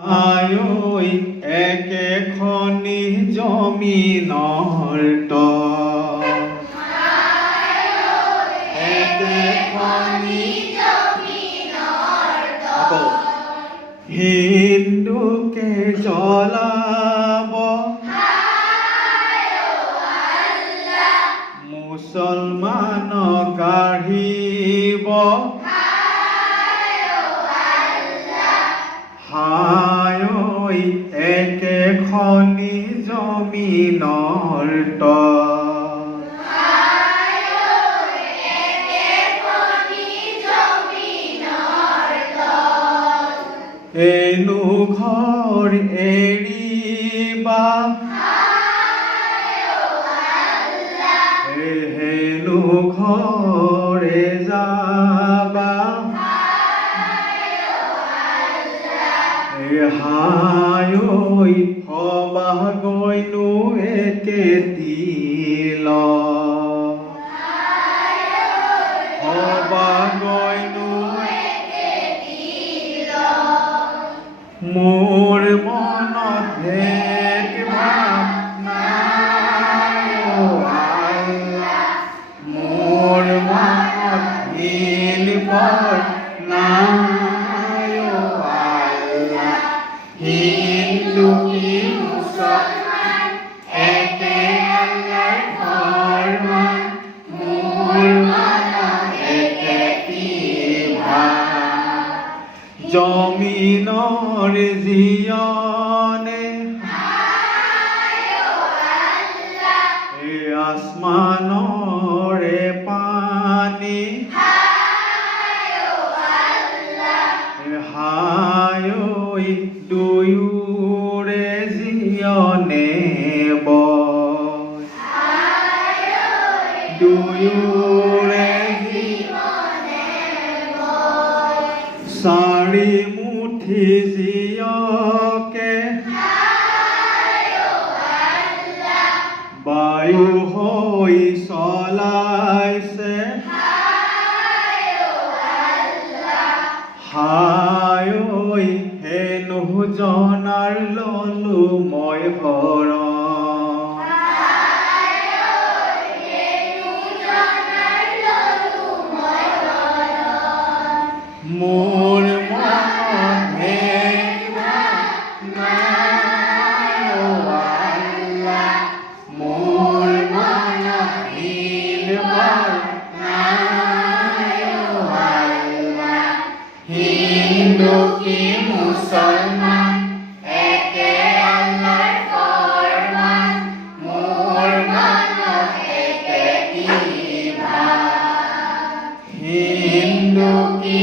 আয়ৈ একেখনি জমিনৰ একেখনি হিন্দুকে জ্বলাব মুছলমানক কাঢ়িব হায়ৈ একেখনি জমিনৰ এনো ঘৰ এৰিবা হেনো ঘৰে যাবা হায়ৈ হবা গৈনো একে তিল হবা গৈনো মোৰ মনত ভেদ ভাৱ নাই আল্লাহ মোৰ মনত ভীল ভৰ নাই আল্লাহ হিন্দু কি মুছলমান একে আল্লাহৰ ফৰমান মোৰ মনত একে জমিনৰ জিয়নে আসমানৰে পানী হায়ৈ দুয়োৰে জিয়নে দুয়োৰে চাৰি মুঠি জিয়কে বায়ু হৈ চলাইছে হায়ৈ হেনো জনাৰ ললো মই হৰণ মোৰ মনত ভেদ নাই আল্লাহ মোৰ মনত ভীল ভৰ নাই আল্লাহ হিন্দু কি মুছলমান একে আল্লাহৰ ফৰমান মোৰ মনত একে ঈমান হিন্দু কি